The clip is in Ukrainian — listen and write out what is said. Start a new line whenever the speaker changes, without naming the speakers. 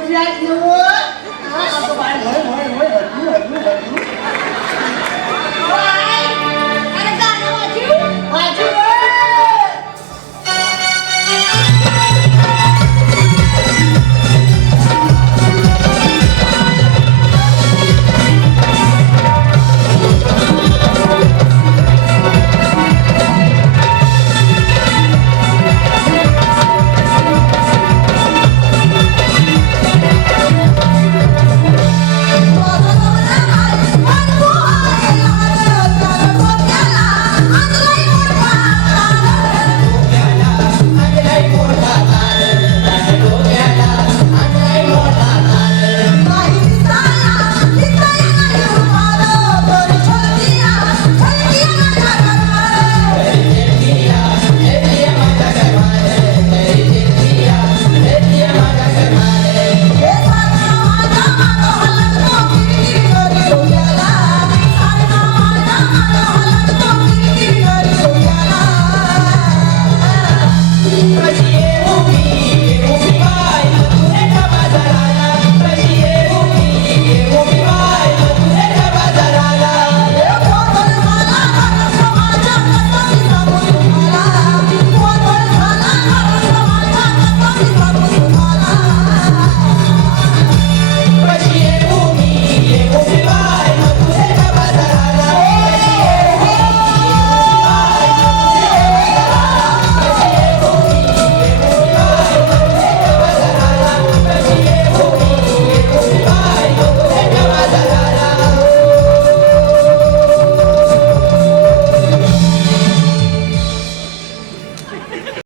काय बोललास नव